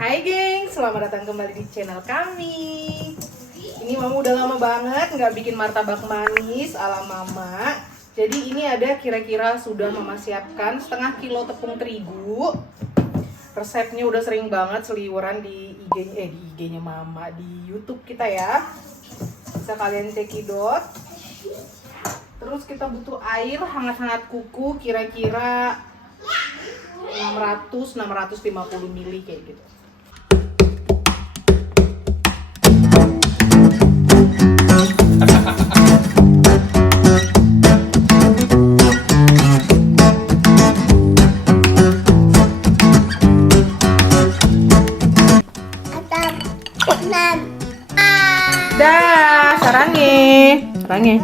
Hai geng, selamat datang kembali di channel kami. Ini mama udah lama banget nggak bikin martabak manis ala mama. Jadi ini ada kira-kira sudah mama siapkan setengah kilo tepung terigu. Resepnya udah sering banget seliweran di IG-nya mama, di YouTube kita ya. Bisa kalian cekidot. Terus kita butuh air hangat-hangat kuku kira-kira 600-650 ml kayak gitu. Dah, sarangnya.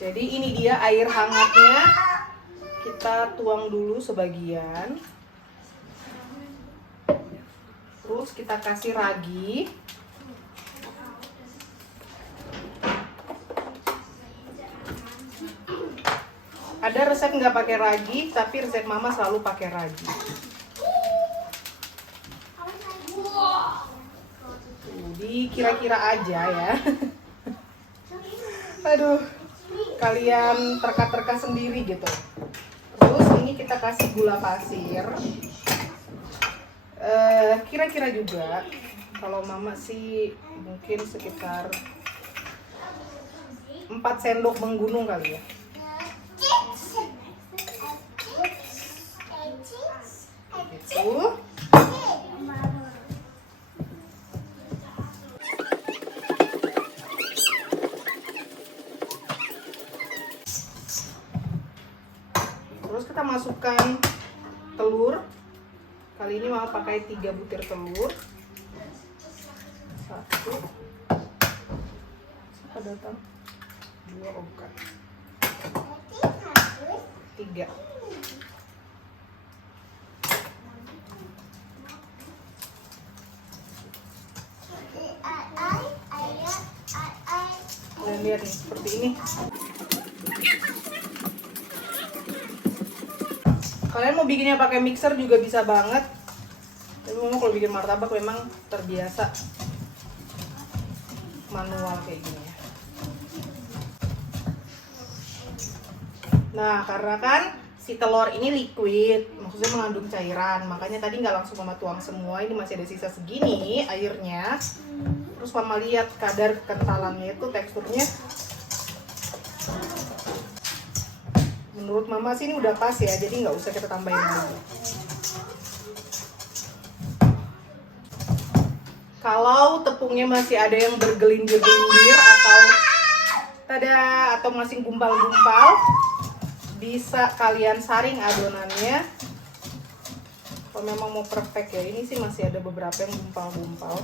Jadi ini dia air hangatnya. Kita tuang dulu sebagian. Terus kita kasih ragi. Ada resep nggak pakai ragi, tapi resep mama selalu pakai ragi. Kira-kira aja ya. Aduh, kalian terka-terka sendiri gitu. Terus ini kita kasih gula pasir. Kira-kira juga. Kalau mama sih mungkin sekitar 4 sendok menggunung kali ya. Gitu. Terus kita masukkan telur. Kali ini mau pakai 3 butir telur. 1. Siapa datang? 2, oh bukan. 3. Dan lihat nih, seperti ini. Kalian mau bikinnya pakai mixer juga bisa banget. Tapi mama kalau bikin martabak memang terbiasa manual kayak gini ya. Nah, karena kan si telur ini liquid, maksudnya mengandung cairan, makanya tadi nggak langsung mama tuang semua. Ini masih ada sisa segini airnya. Terus mama lihat kadar kentalannya itu, teksturnya menurut mama sih ini udah pas ya, jadi nggak usah kita tambahin lagi. Kalau tepungnya masih ada yang bergelindir-gelindir atau masih gumpal-gumpal, bisa kalian saring adonannya. Kalau memang mau perfect ya, ini sih masih ada beberapa yang gumpal-gumpal.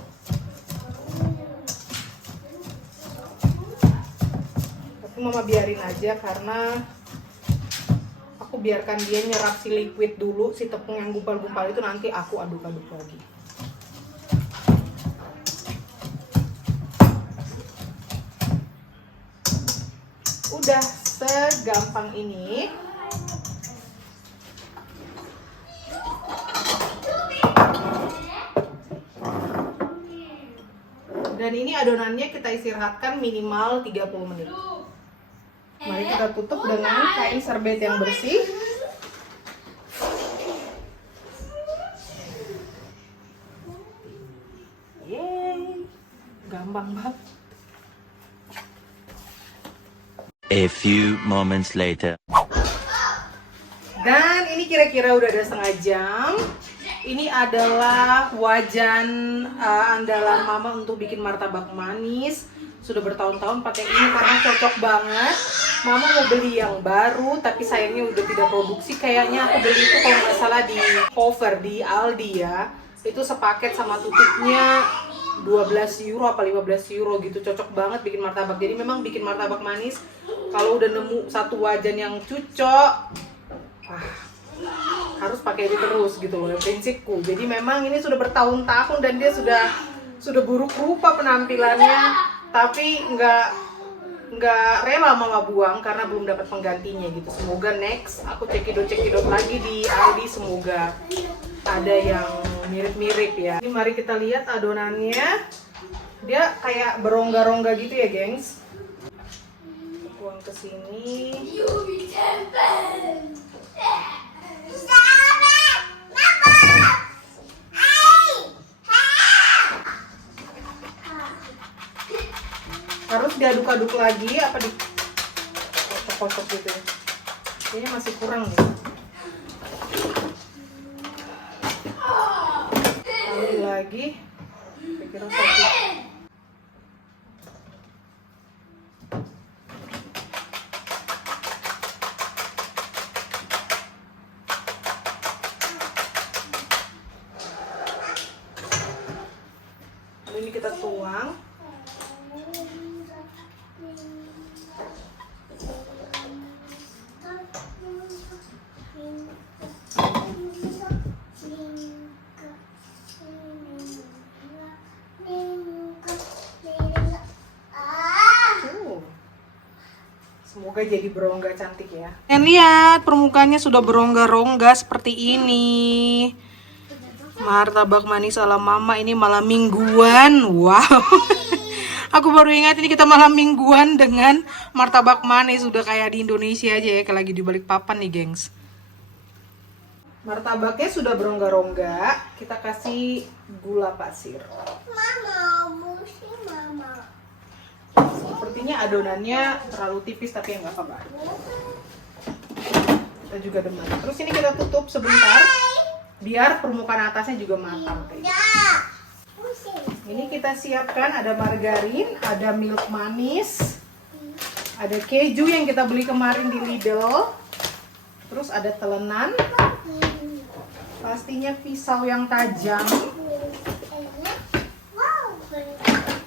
Tapi mama biarin aja karena aku biarkan dia nyerap si liquid dulu, si tepung yang gumpal-gumpal itu nanti aku aduk-aduk lagi. Udah segampang ini. Dan ini adonannya kita istirahatkan minimal 30 menit. Mari kita tutup dengan kain serbet yang bersih. Yeay, gampang banget. A few moments later. Dan ini kira-kira udah ada setengah jam. Ini adalah wajan andalan mama untuk bikin martabak manis. Sudah bertahun-tahun pakai ini karena cocok banget. Mama mau beli yang baru, tapi sayangnya udah tidak produksi. Kayaknya aku beli itu kalau nggak salah di Hover, di Aldi ya. Itu sepaket sama tutupnya 12 euro apa 15 euro gitu. Cocok banget bikin martabak. Jadi memang bikin martabak manis, kalau udah nemu satu wajan yang cocok, harus pakai ini terus gitu loh, prinsipku. Jadi memang ini sudah bertahun-tahun dan dia sudah buruk rupa penampilannya, tapi nggak rela mama buang karena belum dapat penggantinya gitu. Semoga next aku cekidot lagi di Aldi, semoga ada yang mirip-mirip ya. Ini mari kita lihat adonannya. Dia kayak berongga-rongga gitu ya, gengs. Buang ke sini. Harus diaduk-aduk lagi apa di kosok gitu ya. Kayaknya masih kurang nih. Ambil lagi. Kira-kira satu. Lalu ini kita tuang. Semoga jadi berongga cantik ya. Dan lihat permukaannya sudah berongga-rongga seperti ini. Martabak manis ala mama ini malam mingguan. Wow. Aku baru ingat ini kita malam mingguan dengan martabak manis. Udah kayak di Indonesia aja ya, kayak lagi di Balikpapan nih, gengs. Martabaknya sudah berongga-rongga. Kita kasih gula pasir. Mama. Sepertinya adonannya terlalu tipis, tapi nggak apa-apa. Kita juga demen. Terus ini kita tutup sebentar biar permukaan atasnya juga matang kayak gitu. Ini kita siapkan ada margarin, ada milk manis, ada keju yang kita beli kemarin di Lidl, terus ada telenan, pastinya pisau yang tajam.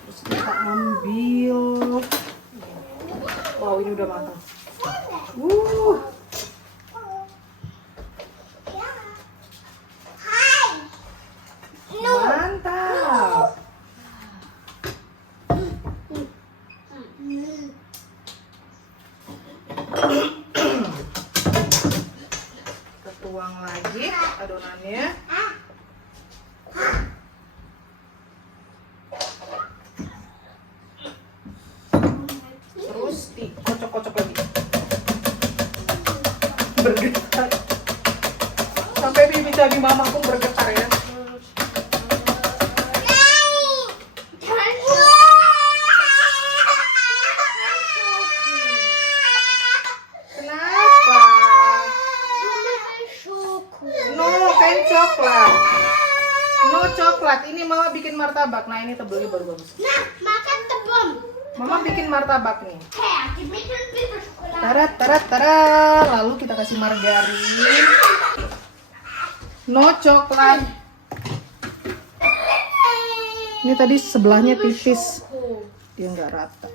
Terus kita ambil, wow ini udah matang. Mantap. Kita tuang lagi adonannya. Terus dikocok-kocok lagi. Bergetar. Sampai bibi mama pun bergetar ya. Coklat, ini mama bikin martabak. Nah ini tebelnya baru bagus. Nah, makan tebel. Mama bikin martabak nih. Hey, give me the Tarat. Lalu kita kasih margarin. No coklat. Ini tadi sebelahnya tipis, dia nggak rata.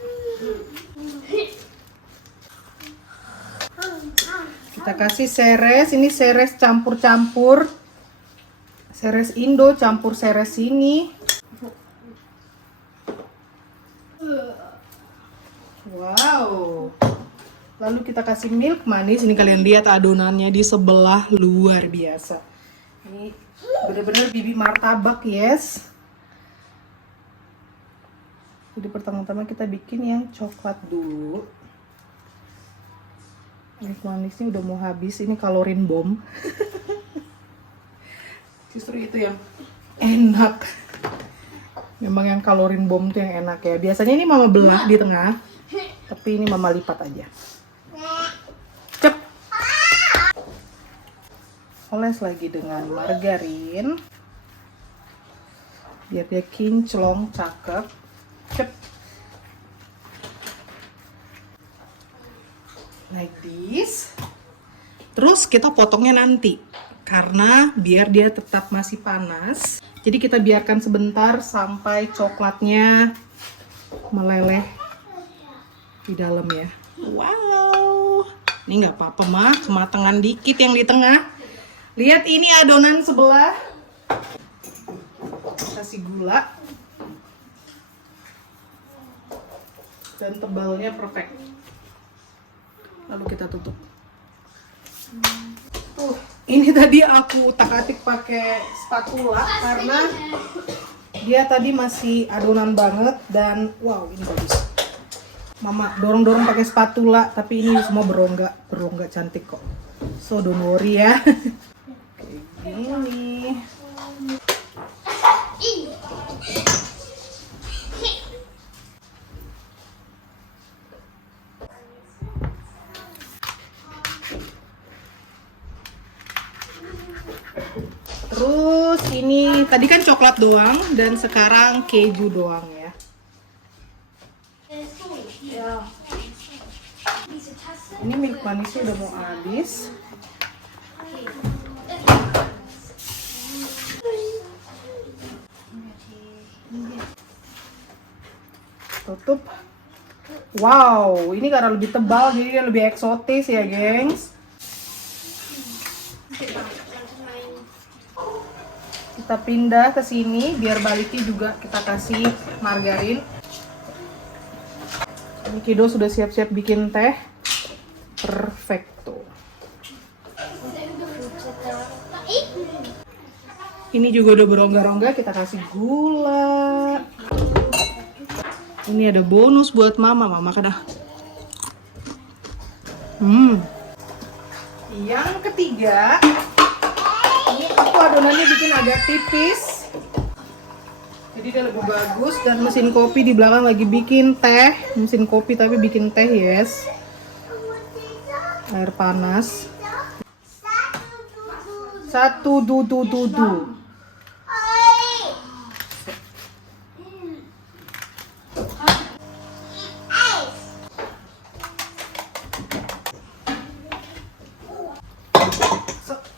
Kita kasih seres. Ini seres campur-campur. Seres Indo campur seres sini. Wow. Lalu kita kasih milk manis. Ini kalian lihat adonannya di sebelah, luar biasa. Ini bener-bener bibi martabak, yes. Jadi pertama-tama kita bikin yang coklat dulu. Milk manisnya udah mau habis. Ini kalorin bom. Justru itu yang enak. Memang yang kalorin bom tuh yang enak ya. Biasanya ini mama belah di tengah, tapi ini mama lipat aja. Cep. Oles lagi dengan margarin biar dia kinclong, cakep. Cep. Like this. Terus kita potongnya nanti, karena biar dia tetap masih panas. Jadi kita biarkan sebentar sampai coklatnya meleleh di dalam ya. Wow. Ini nggak apa-apa mah, kematangan dikit yang di tengah. Lihat ini adonan sebelah. Kasih gula. dan tebalnya perfect. Lalu kita tutup. Ini tadi aku utak-atik pakai spatula karena dia tadi masih adonan banget dan wow, ini bagus. Mama dorong-dorong pakai spatula, tapi ini semua berongga cantik kok. So don't worry ya. Kayak gini. Terus ini tadi kan coklat doang dan sekarang keju doang ya. Ini milk manisnya udah mau habis. Tutup. Wow, ini karena lebih tebal jadi dia lebih eksotis ya, gengs. Kita pindah ke sini biar baliknya juga kita kasih margarin. Ini Kido sudah siap-siap bikin teh. Perfecto. Ini juga udah berongga-rongga, kita kasih gula. Ini ada bonus buat mama kan dah. Yang ketiga, ini aku adonannya bikin agak tipis. Jadi dia lebih bagus dan mesin kopi di belakang lagi bikin teh. Mesin kopi tapi bikin teh, yes. Air panas. 1 dudu.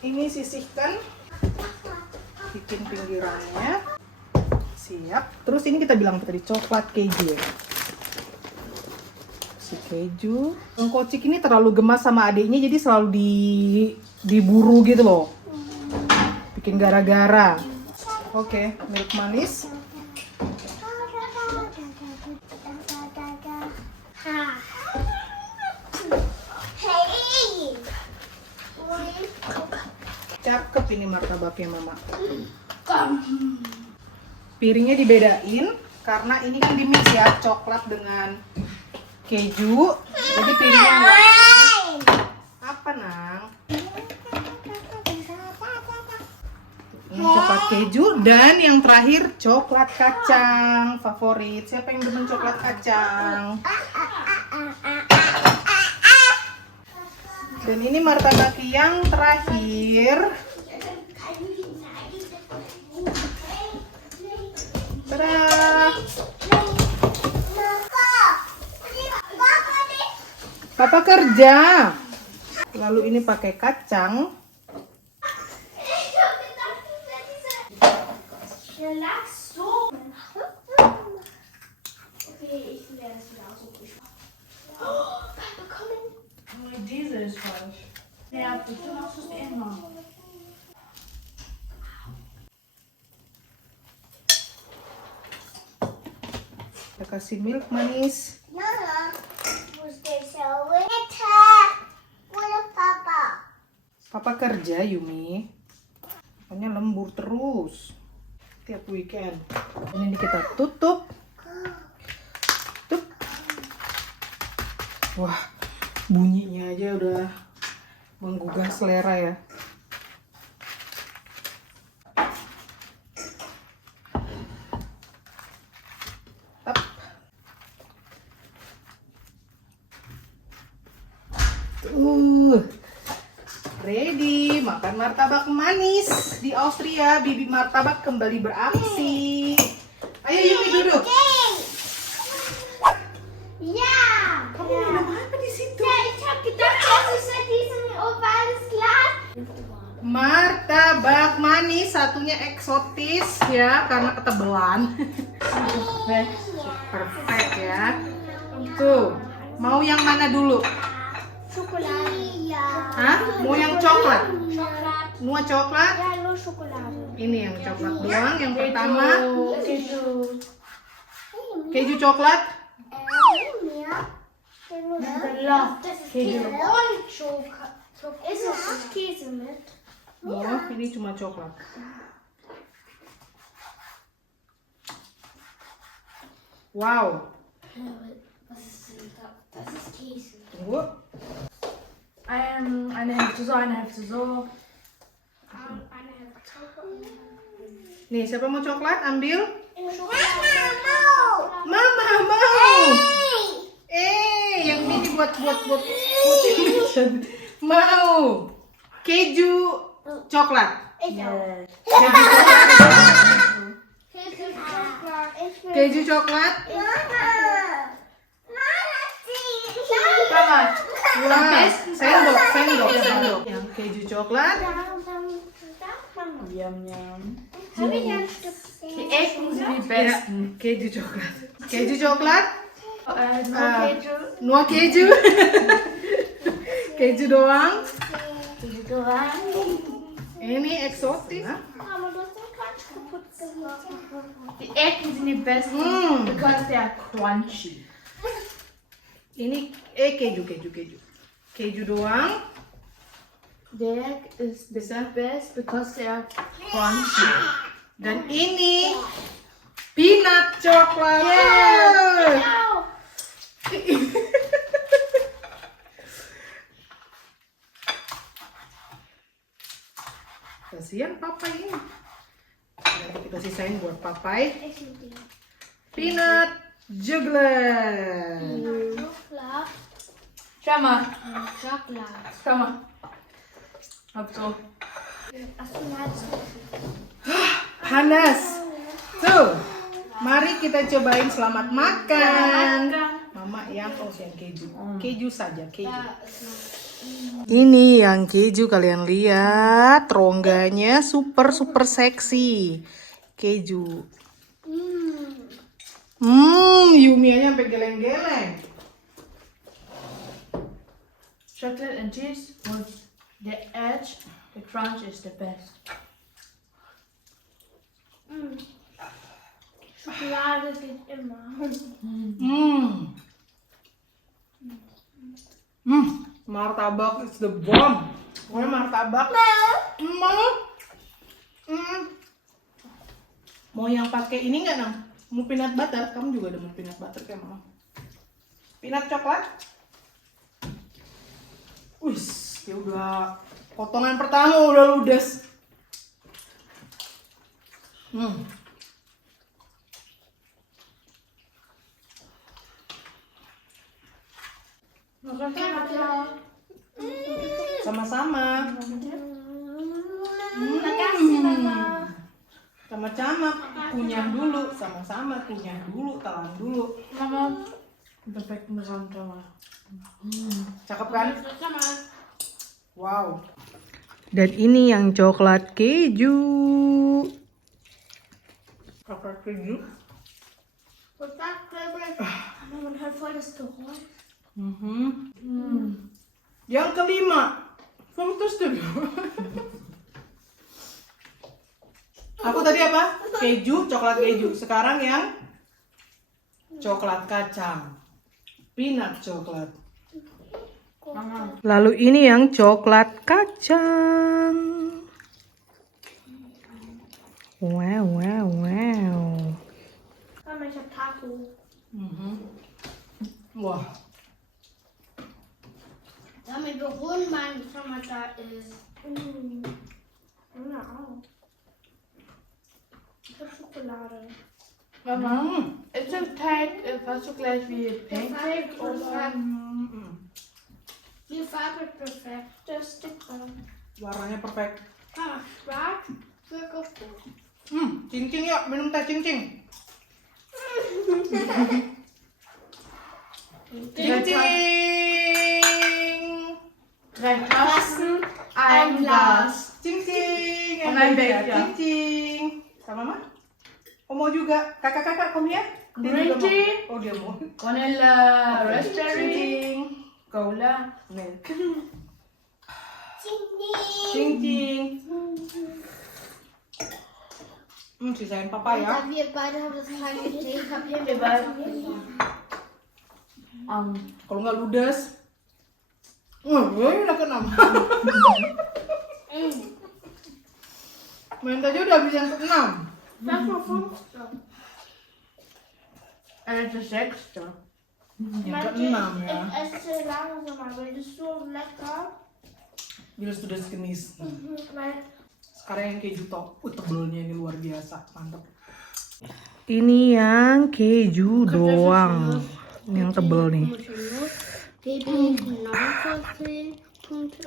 Ini sisihkan, bikin pinggirannya. Siap. Terus ini kita bilang tadi coklat keju ya. Si keju. Bang Kocik ini terlalu gemas sama adiknya jadi selalu diburu gitu loh. Bikin gara-gara. Oke, milk manis. Cakep ini martabaknya mama. Piringnya dibedain karena ini kan di mix ya, coklat dengan keju. Jadi piringnya apa nang? Ini coklat keju dan yang terakhir coklat kacang favorit. Siapa yang demen coklat kacang? Dan ini martabak yang terakhir. Tada! Papa kerja. Lalu ini pakai kacang. Kita kasih milk manis. Papa kerja, Yumi. Makanya lembur terus tiap weekend. Ini kita tutup. Wah, bunyinya aja udah menggugah selera ya. Ready makan martabak manis di Austria. Bibi martabak kembali beraksi. Ayo Yumi duduk. Ja! Kamu minum apa di situ? Ja, ich hab gedacht, das ist ja diesen ovales Glas. Martabak manis, satunya eksotis ya karena ketebelan. Perfect ya. Tuh, mau yang mana dulu? Schokolade. Ja. Hah? Mau yang coklat? Schokolade. Mau coklat? Ja, nur Schokolade. Ini yang coklat doang. Yang pertama Keju. keju coklat. Das ist Käse und Schokolade. Ist es Käse mit? Oh, ini cuma coklat. Wow. Was ist denn da? Das ist Käse. Tunggu. Eine Hälfte so, eine Hälfte so. Eine Hälfte Schokolade. Nih, siapa mau coklat? Ambil. Mama, Mama mau. Yang ini buat Indonesian. Mau. Keju coklat. Yes. Keju coklat. Mama, Wah, sendok. Yang keju coklat. yum yum. Habe ich ein Stück? Die Ecken sind die Ya, besten. keju coklat. Keju coklat. Nur Keju. Nuo keju. Keju doang. Keju doang. Ini eksotis. Aber du hast den ganz kaputt gemacht. Die Ecken sind die besten, because they are crunchy. Ini keju. Keju doang. The egg is the Bisa. best because they are crunchy. Dan ini peanut coklat. Au! Kasihan papai ini. Nanti kita sisain buat papai. Ich nehme die. Peanut juggler. Schokolade. Schau mal, Schokolade. schau mal. Hab so. Achso, nein, das Panas. Tuh. Mari kita cobain, selamat makan. Mama yang keju. Keju saja, keju. Ini yang keju, kalian lihat rongganya super seksi. Keju. Yumianya sampai geleng-geleng. Chocolate and cheese with the edge, the crunch is the best. Schokolade geht immer. Martabak is the bomb. Pokoknya martabak. Mau yang pakai ini nggak, Nang? Mau peanut butter? Kamu juga ada mau peanut butter kayak Mama. Peanut coklat? Wih, ya udah potongan pertama udah ludes. Sama-sama. Makasih, Mama. Sama-sama kunyah dulu, sama-sama kunyah dulu, telan dulu. Mama, perfekten Rand, schau mal. Cakep kan? Sama. Wow. Dan ini yang coklat keju. Coklat keju. Und das man hört voll das Geräusch. Yang kelima, fokus dulu. Aku tadi apa? Keju, coklat keju. Sekarang yang coklat kacang, peanut coklat. Lalu ini yang coklat kacang. Wow. Mama, ich hab Taco. Wah. Damit beruhen mein Tomater ist. Ja, auch. Ich hab Schokolade. Mama, ist der Teig fast so gleich wie Pancake Farbe ist oder? Die Farbe ist perfekt. Das ist dicker. Warnanya perfect. Ah, schwarz. Wirklich gut. Cincin yuk, minum teh cincin. Cincin. 3 Tassen, ein Glas. Cincin. Und ein Becher. Cincin. Sama Mama? Oh, mau juga. Kakak-kakak, kamu ya? Dia Green juga mau. tea. Oh, dia mau. Vanilla, raspberry, Cincin. cola, milk. Cincin. Sisain papa ya. Wir beide haben das kleine Tee. Ich hab hier Wir beide. Kalau nggak ludes. Ini udah ke-6. Main aja udah habis yang ke-6. Das war 5. En het is 6. Yang ke-6 ya. Ich esse langsamer, weil das ist so lecker. Bila sudah sekenis. Weil Sekarang yang keju tebelnya ini luar biasa, mantap. Ini yang keju doang, yang tebel nih.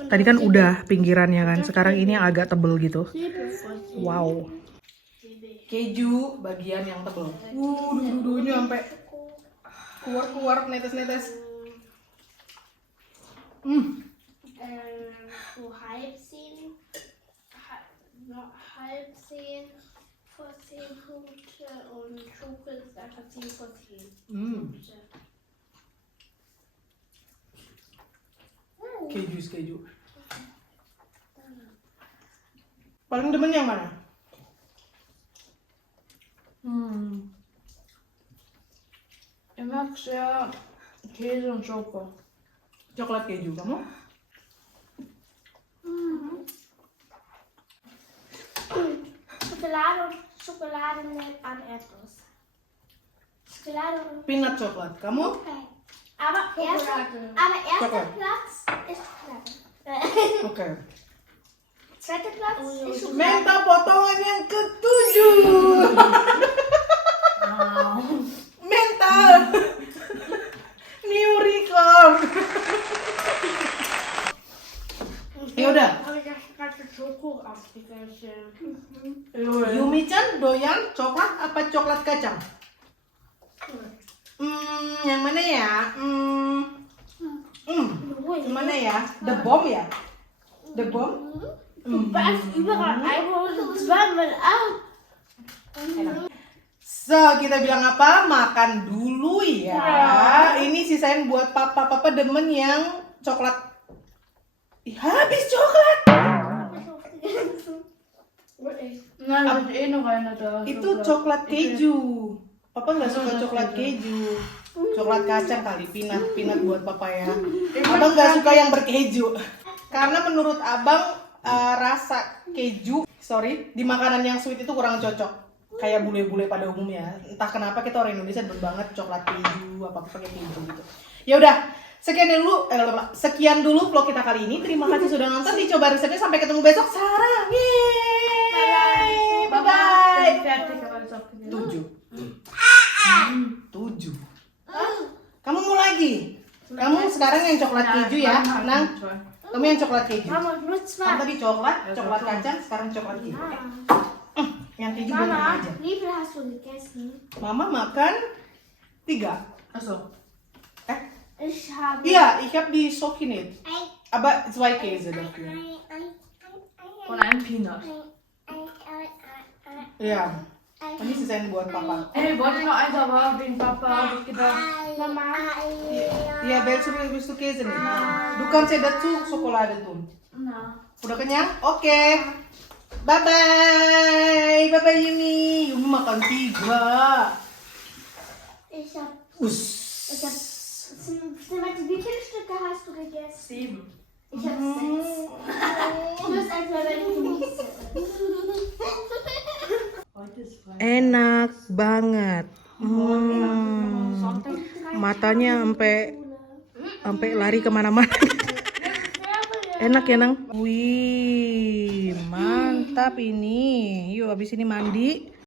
Tadi kan udah pinggirannya kan, sekarang ini yang agak tebel gitu. Wow. Keju bagian yang tebel. Dudunya sampai keluar netes-netes. so halb 10, noch halb 10 vor 10 Punkte und Schoko ist einfach 10 vor 10 Punkte. Keju. Paling demen yang mana? Ik mag sehr Käse und Schoko. Coklat keju, kamu? Schokolade mit an Erdnuss. Schokolade und Peanut coklat, kamu? okay. Aber erster Schokolade. Platz ist Schokolade. Oke. Zweiter Platz ist Schokolade. Menta potongan yang ke-7. Menta. New record. Ya udah. Habe ich das ganze Schoko aufgegessen. Yumi-chan doyan coklat apa coklat kacang? Yang mana ya? Yang mana ya? The Bomb ya? The Bomb? Da ist überall Alkohol und zweimal auf. So, kita bilang apa? Makan dulu ya. Ini sisain buat papa. Papa demen yang coklat. Ih, habis coklat. Nein, da ist eh noch einer da. Itu coklat keju. Papa nggak suka coklat keju. Coklat kacang kali, peanut buat papa ya. Abang nggak suka yang berkeju. Karena menurut abang rasa keju, di makanan yang sweet itu kurang cocok. Kayak bule-bule pada umumnya. Entah kenapa kita orang Indonesia demen banget coklat keju, apa pakai keju gitu. Ya udah, sekian dulu vlog kita kali ini. Terima kasih sudah nonton. Dicoba resepnya, sampai ketemu besok. Sarah. Yeay. Bye bye. Fertig, aber ist abgegeben. 7. Kamu mau lagi? Kamu sekarang yang coklat keju ya, Nang. Kamu yang coklat keju. Mama, nur Kamu zwei. tadi coklat kacang, sekarang coklat keju. Yang keju buat Mama Mama, aja. wie viel hast du gegessen? Mama makan 3. Achso. Ich habe. Iya, ich habe die Schokinet. Aber 2 Käse dafür. Und ein Peanut. Ja. Ini sisain buat papa. Ey, wollte noch eins, aber wegen Papa habe ich gedacht. Mama. Iya, willst du Käse nih? Du kannst ja dazu Schokolade tun. Na. Udah kenyang? Oke. Bye bye. Bye bye Yumi. Yumi makan 3. Ich habe. Us. Wie viele Stücke hast du gegessen? 7. Ich habe 6. Du bist einfach, wenn du genießt. Heute ist Freitag. Enak banget. Matanya sampai lari kemana-mana. Enak ya Nang? Wih, mantap ini. Yuk abis ini mandi.